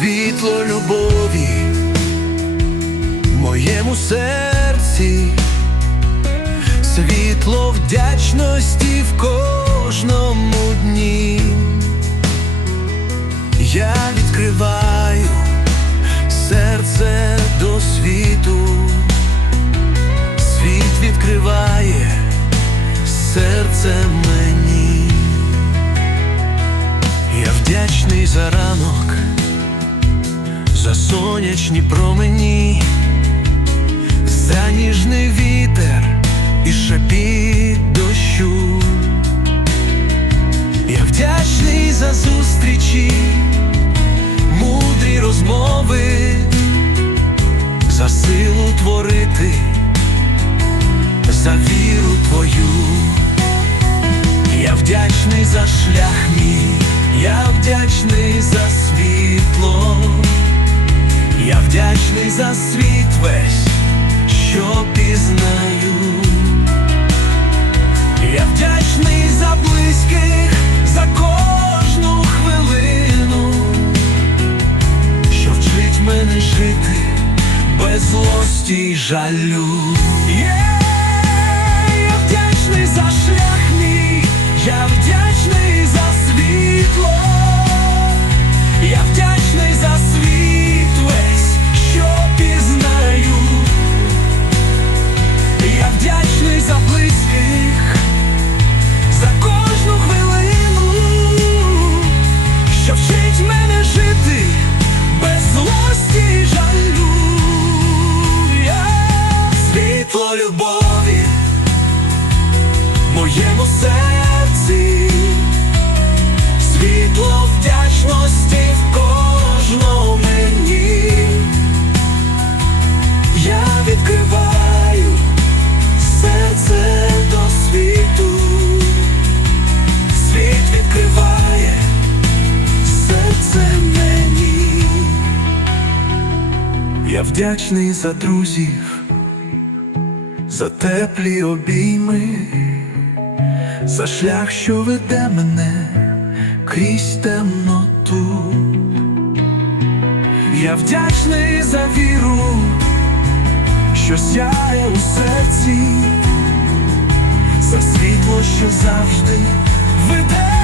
світло любові в моєму серці, світло вдячності в кожному дні. Я відкриваю серце до світу, світ відкриває. Сонячні промені, за ніжний вітер і шепіт дощу. Я вдячний за зустрічі, мудрі розмови, за силу творити, за світ весь, що пізнаю. Я вдячний за близьких, за кожну хвилину, що вчить мене жити без злості й жалю. Є, що вчить мене жити вдячний за друзів, за теплі обійми, за шлях, що веде мене крізь темноту. Я вдячний за віру що сяє у серці, за світло, що завжди веде